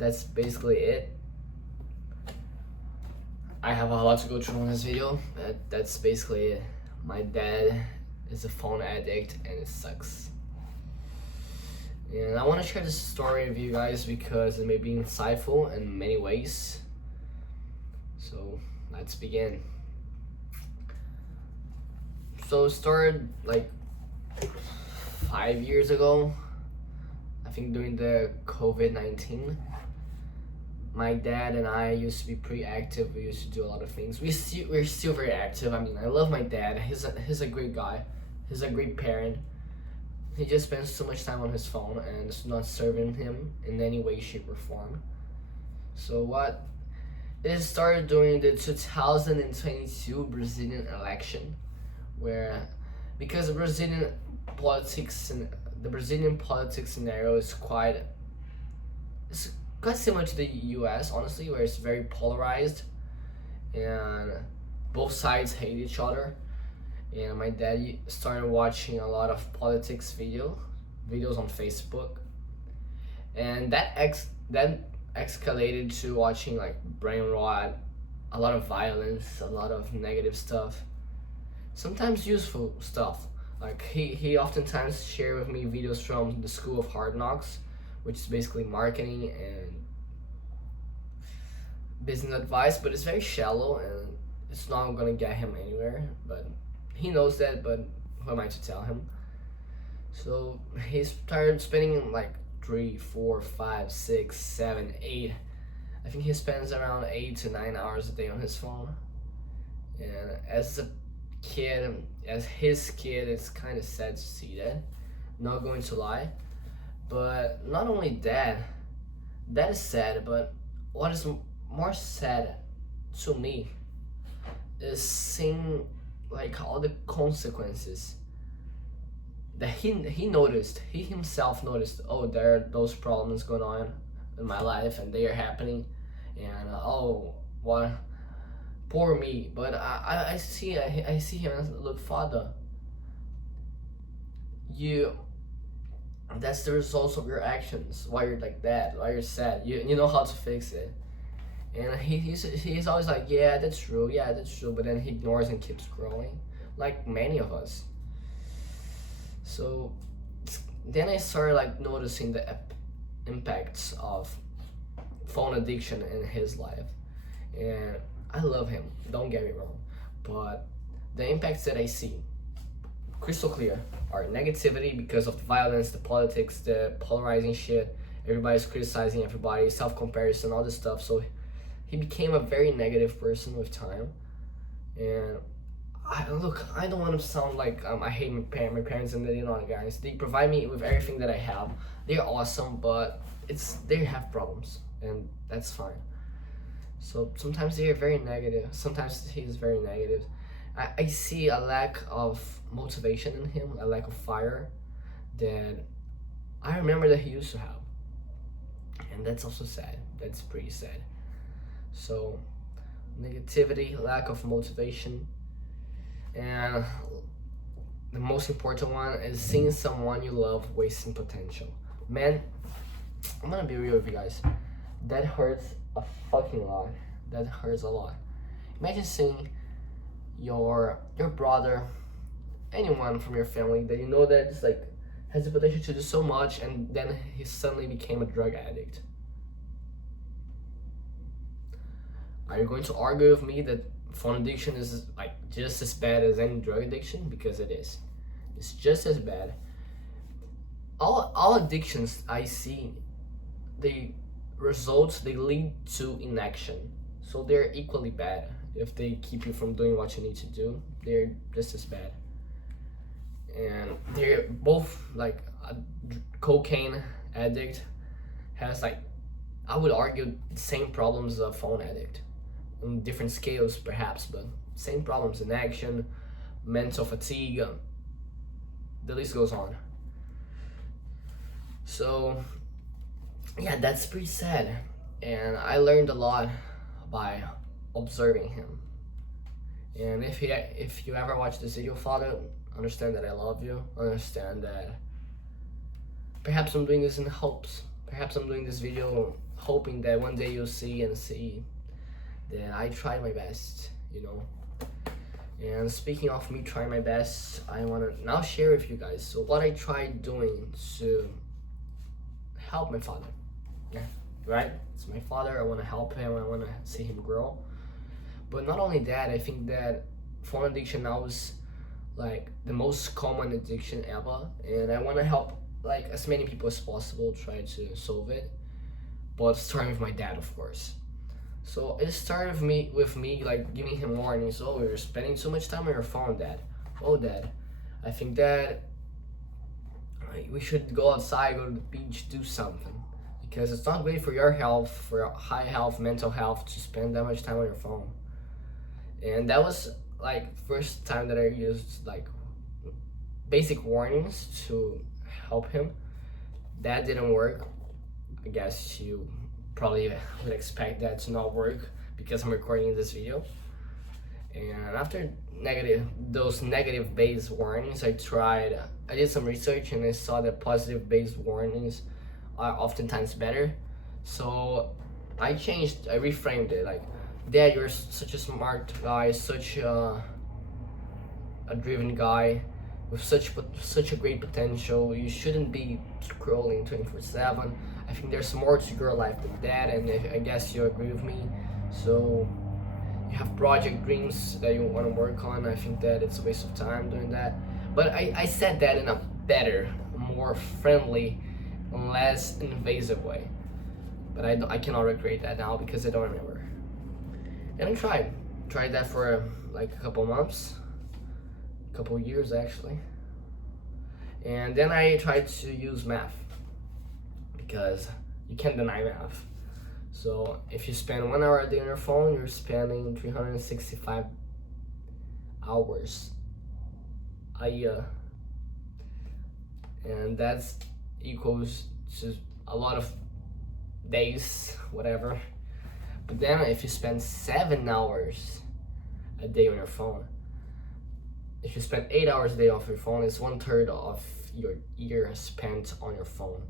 that's basically it. I have a lot to go through in this video, but that's basically it. My dad is a phone addict and it sucks. And I want to share this story with you guys because it may be insightful in many ways. So let's begin. So it started like 5 years ago, I think during the COVID-19. My dad and I used to be pretty active. We used to do a lot of things. We're still very active. I mean, I love my dad. He's a great guy. He's a great parent. He just spends too much time on his phone and it's not serving him in any way, shape, or form. So what? It started during the 2022 Brazilian election, where because the Brazilian politics scenario is quite similar to the US, honestly, where it's very polarized and both sides hate each other. And my dad started watching a lot of politics videos on Facebook, and that escalated to watching like brain rot, a lot of violence, a lot of negative stuff, sometimes useful stuff. Like he oftentimes shared with me videos from the School of Hard Knocks, which is basically marketing and business advice, but it's very shallow and it's not gonna get him anywhere. But he knows that, but who am I to tell him? So he started spending like 3, 4, 5, 6, 7, 8. I think he spends around 8 to 9 hours a day on his phone. And as his kid, it's kind of sad to see that. Not going to lie. But not only that is sad, but what is more sad to me is seeing like all the consequences that he himself noticed. Oh, there are those problems going on in my life and they are happening, and oh, what, poor me. But I see him as, look, father, that's the results of your actions. Why you're like that? Why you're sad? You know how to fix it. And he's always like, yeah, that's true. But then he ignores and keeps growing, like many of us. So then I started like noticing the impacts of phone addiction in his life, and I love him. Don't get me wrong, but the impacts that I see, crystal clear, are negativity because of the violence, the politics, the polarizing shit. Everybody's criticizing everybody, self-comparison, all this stuff. So he became a very negative person with time. And I don't want to sound like I hate my parents, and guys, they provide me with everything that I have. They're awesome, but they have problems, and that's fine. So sometimes they are very negative. Sometimes he's very negative. I see a lack of motivation in him, a lack of fire that I remember that he used to have. And that's also sad. That's pretty sad. So, negativity, lack of motivation, and the most important one is seeing someone you love wasting potential. Man, I'm gonna be real with you guys. That hurts a fucking lot. That hurts a lot. Imagine seeing your brother, anyone from your family that you know that is like has the potential to do so much, and then he suddenly became a drug addict. Are you going to argue with me that phone addiction is like just as bad as any drug addiction? Because it is. It's just as bad. All addictions I see, they lead to inaction. So they're equally bad. If they keep you from doing what you need to do, they're just as bad. And they're both like a cocaine addict has, like, I would argue, the same problems as a phone addict. On different scales perhaps, but same problems: inaction, mental fatigue, the list goes on. So yeah, that's pretty sad, and I learned a lot by observing him. And if you ever watch this video, father, understand that I love you. Understand that perhaps I'm doing this in hopes, Perhaps I'm doing this video hoping that one day you'll see that I tried my best, you know. And speaking of me trying my best, I want to now share with you guys so what I tried doing to help my father. Yeah, right? It's my father. I want to help him. I want to see him grow. But not only that, I think that phone addiction now is like the most common addiction ever, and I want to help like as many people as possible try to solve it. But starting with my dad, of course. So it started with me like giving him warnings. Oh, you're spending too much time on your phone, Dad. Oh, Dad, I think that we should go outside, go to the beach, do something, because it's not great for your health, for your high health, mental health, to spend that much time on your phone. And that was like first time that I used like basic warnings to help him. That didn't work. I guess you probably would expect that to not work because I'm recording this video. And after those negative based warnings, I did some research and I saw that positive based warnings are oftentimes better. So I reframed it like, Dad, you're such a smart guy, such a driven guy with such a great potential. You shouldn't be scrolling 24/7. I think there's more to your life than that, and I guess you agree with me. So you have project dreams that you want to work on. I think that it's a waste of time doing that. But I said that in a better, more friendly, less invasive way. But I cannot recreate that now because I don't remember. And I tried that for like a couple months, a couple years actually. And then I tried to use math, because you can't deny math. So if you spend 1 hour a day on your phone, you're spending 365 hours a year. And that's equals to a lot of days, whatever. But then if you spend 7 hours a day on your phone, if you spend 8 hours a day off your phone, it's 1/3 of your year spent on your phone.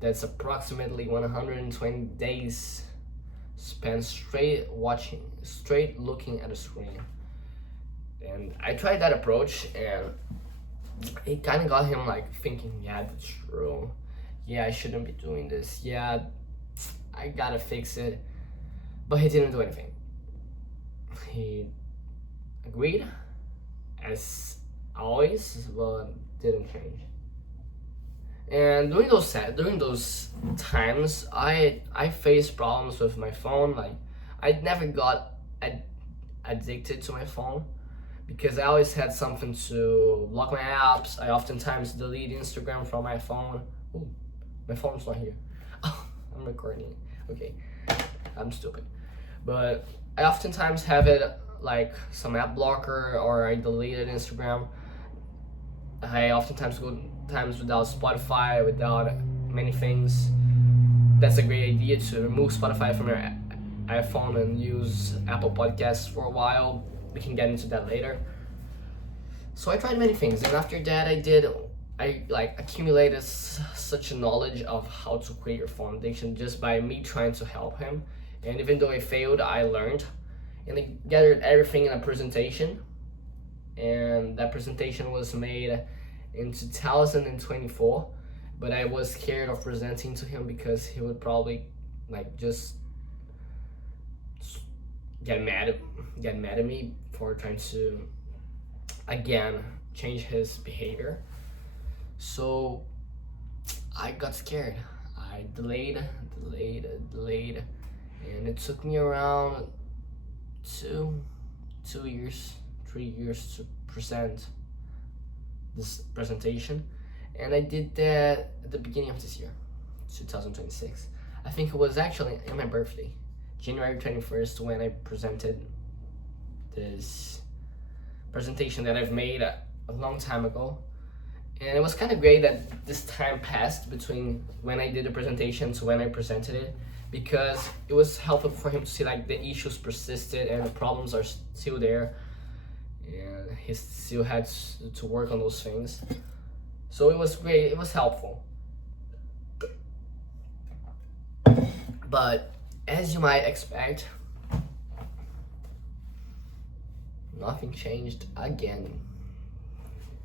That's approximately 120 days spent straight looking at a screen. And I tried that approach, and it kind of got him like thinking, yeah, that's true. Yeah, I shouldn't be doing this. Yeah, I gotta fix it. But he didn't do anything. He agreed, as always, but didn't change. And during those times, I faced problems with my phone. Like, I never got addicted to my phone because I always had something to block my apps. I oftentimes delete Instagram from my phone. Ooh, my phone's not here. Oh, I'm recording. Okay, I'm stupid. But I oftentimes have it like some app blocker, or I deleted Instagram. I oftentimes go times without Spotify, without many things. That's a great idea, to remove Spotify from your iPhone and use Apple Podcasts for a while. We can get into that later. So I tried many things, and after that I accumulated such a knowledge of how to quit your phone addiction just by me trying to help him. And even though I failed, I learned, and I gathered everything in a presentation. And that presentation was made in 2024, but I was scared of presenting to him because he would probably like just get mad at me for trying to again change his behavior. So I got scared. I delayed, and it took me around 3 years to present this presentation. And I did that at the beginning of this year, 2026. I think it was actually in my birthday, January 21st, when I presented this presentation that I've made a long time ago. And it was kind of great that this time passed between when I did the presentation to when I presented it, because it was helpful for him to see like the issues persisted and the problems are still there, and he still had to work on those things. So it was great, it was helpful. But as you might expect, nothing changed again.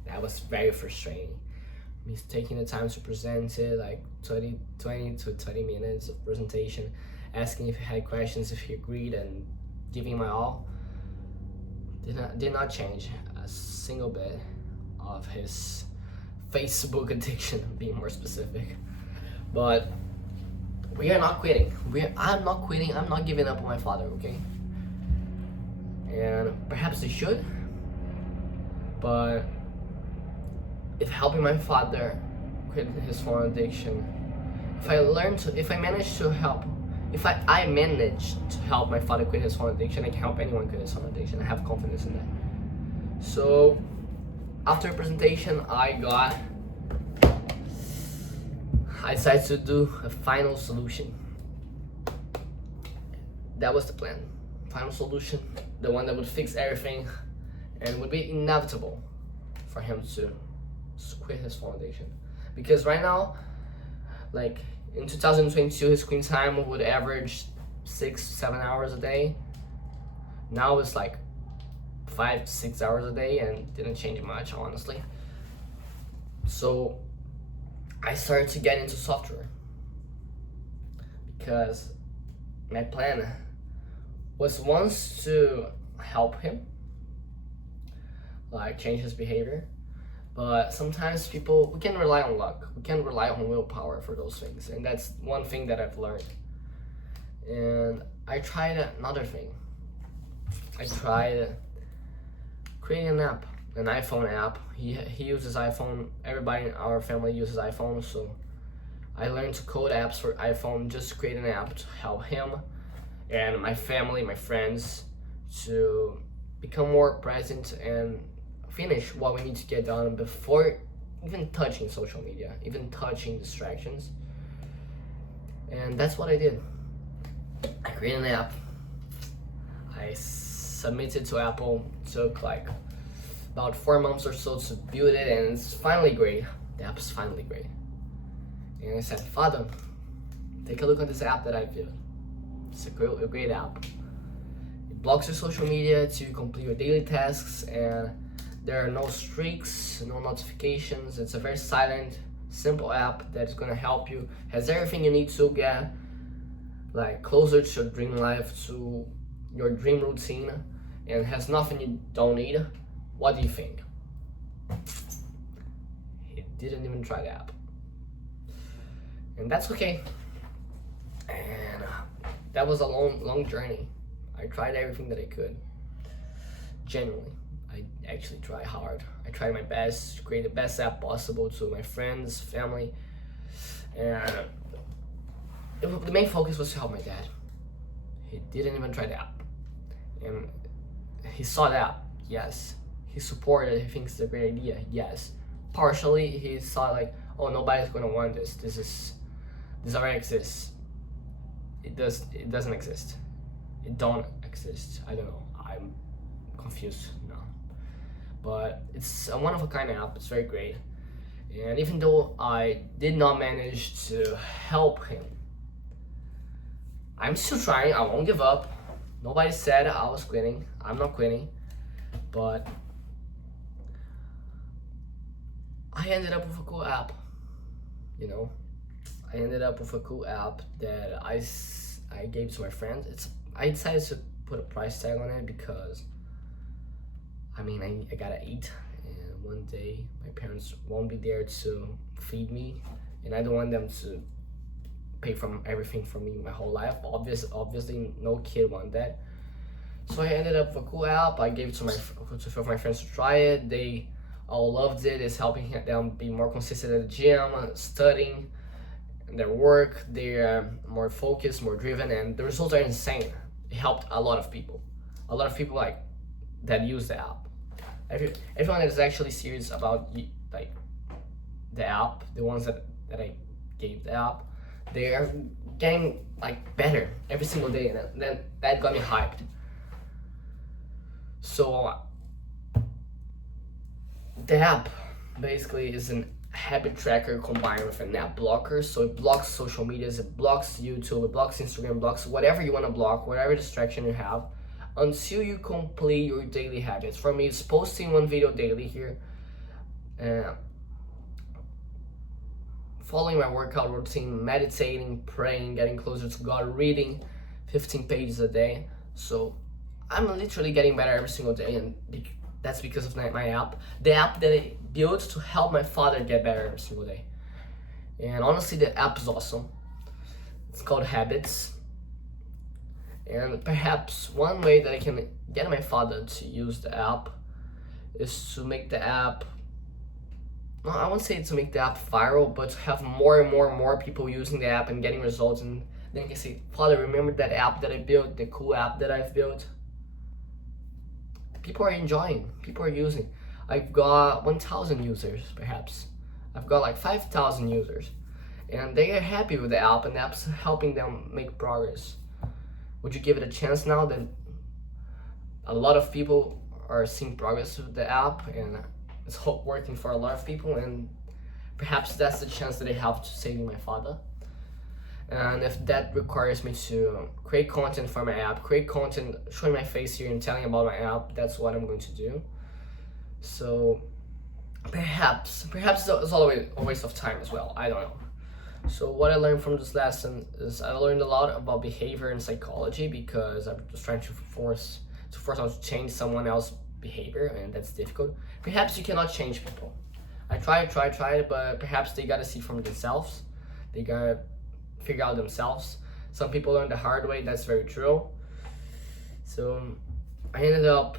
That was very frustrating. Me taking the time to present it, like 20 to 30 minutes of presentation, asking if he had questions, if he agreed, and giving my all. Did not change a single bit of his Facebook addiction, being more specific. But we are not quitting. I'm not quitting. I'm not giving up on my father, okay? And perhaps they should, but if helping my father quit his phone addiction, if I manage to help, if I manage to help my father quit his phone addiction, I can help anyone quit his phone addiction. I have confidence in that. So after the presentation, I decided to do a final solution. That was the plan. Final solution, the one that would fix everything and would be inevitable for him to quit his phone addiction. Because right now, like in 2022, his screen time would average 6-7 hours a day. Now it's like 5 to 6 hours a day, and didn't change much, honestly. So I started to get into software because my plan was once to help him, like change his behavior. But sometimes we can rely on luck. We can rely on willpower for those things. And that's one thing that I've learned. And I tried another thing. I tried creating an app, an iPhone app. He uses iPhone. Everybody in our family uses iPhone. So I learned to code apps for iPhone, just to create an app to help him and my family, my friends, to become more present and finish what we need to get done before even touching social media, even touching distractions. And that's what I did. I created an app. I submitted to Apple. Took like about 4 months or so to build it, and it's finally great. The app is finally great. And I said, Father, take a look at this app that I built. It's a great app. It blocks your social media to complete your daily tasks, and there are no streaks, no notifications. It's a very silent, simple app that is gonna help you. Has everything you need to get like closer to your dream life, to your dream routine, and has nothing you don't need. What do you think? He didn't even try the app. And that's okay. And that was a long journey. I tried everything that I could. Genuinely. I actually tried hard. I tried my best to create the best app possible to my friends, family, and the main focus was to help my dad. He didn't even try the app, and he saw the app. Yes, he supported it. He thinks it's a great idea. Yes, partially he saw like, oh, nobody's gonna want this. This already exists. It doesn't exist. It don't exist. I don't know. I'm confused now. But it's a one-of-a-kind app. It's very great. And even though I did not manage to help him, I'm still trying. I won't give up. Nobody said I was quitting. I'm not quitting. But I ended up with a cool app. You know, I ended up with a cool app that I gave to my friends. I decided to put a price tag on it because I gotta eat, and one day my parents won't be there to feed me, and I don't want them to pay for everything for me my whole life. Obviously, no kid want that. So I ended up with a cool app. I gave it to a few of my friends to try it. They all loved it. It's helping them be more consistent at the gym, studying, their work. They're more focused, more driven, and the results are insane. It helped a lot of people. A lot of people like that use the app. Everyone that is actually serious about like the app, the ones that I gave the app, they are getting like better every single day, and then that got me hyped. So the app basically is an habit tracker combined with an app blocker. So it blocks social medias, it blocks YouTube, it blocks Instagram, blocks whatever you want to block, whatever distraction you have, until you complete your daily habits. For me, it's posting 1 video daily here, following my workout routine, meditating, praying, getting closer to God, reading 15 pages a day. So I'm literally getting better every single day, and that's because of my app. The app that I built to help my father get better every single day. And honestly, the app is awesome. It's called Habits. And perhaps one way that I can get my father to use the app is to make the app, no, I won't say to make the app viral, but to have more and more people using the app and getting results. And then I can say, Father, remember that app that I built, the cool app that I've built? People are enjoying, people are using. I've got 1,000 users, perhaps. I've got like 5,000 users. And they are happy with the app, and the app's helping them make progress. Would you give it a chance now that a lot of people are seeing progress with the app, and it's working for a lot of people, and perhaps that's the chance that I have to saving my father. And if that requires me to create content for my app, create content showing my face here and telling about my app, that's what I'm going to do. So perhaps it's all a waste of time as well, I don't know. So what I learned from this lesson is I learned a lot about behavior and psychology, because I'm just trying to force out to change someone else's behavior, and that's difficult. Perhaps you cannot change people. I tried, but perhaps they gotta see from themselves. They gotta figure out themselves. Some people learn the hard way, that's very true. So I ended up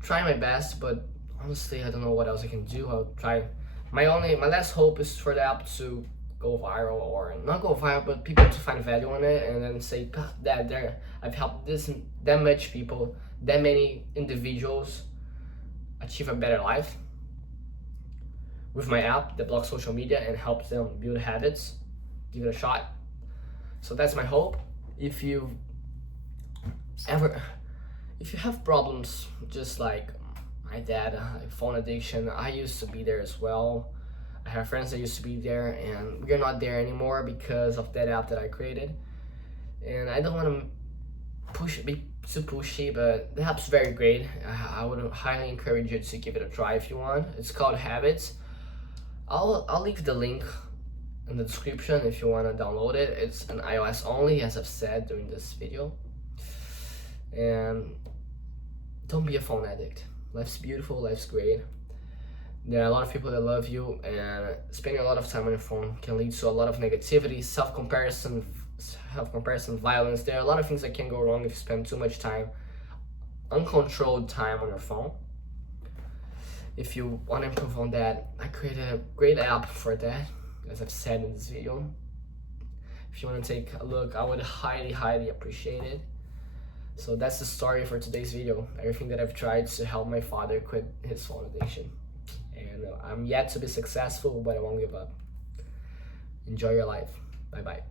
trying my best, but honestly I don't know what else I can do. I'll try. My last hope is for the app to go viral, or not go viral, but people to find value in it, and then say that I've helped that much people, that many individuals achieve a better life with my app that blocks social media and helps them build habits. Give it a shot. So that's my hope. If you have problems just like my dad, phone addiction, I used to be there as well. I have friends that used to be there, and we're not there anymore because of that app that I created. And I don't want to be too pushy, but the app's very great. I would highly encourage you to give it a try if you want. It's called Habits. I'll leave the link in the description if you want to download it. It's an iOS only, as I've said during this video. And don't be a phone addict. Life's beautiful, life's great. There are a lot of people that love you, and spending a lot of time on your phone can lead to a lot of negativity, self-comparison, violence. There are a lot of things that can go wrong if you spend too much time, uncontrolled time on your phone. If you want to improve on that, I created a great app for that, as I've said in this video. If you want to take a look, I would highly appreciate it. So that's the story for today's video. Everything that I've tried to help my father quit his phone addiction. And I'm yet to be successful, but I won't give up. Enjoy your life. Bye bye.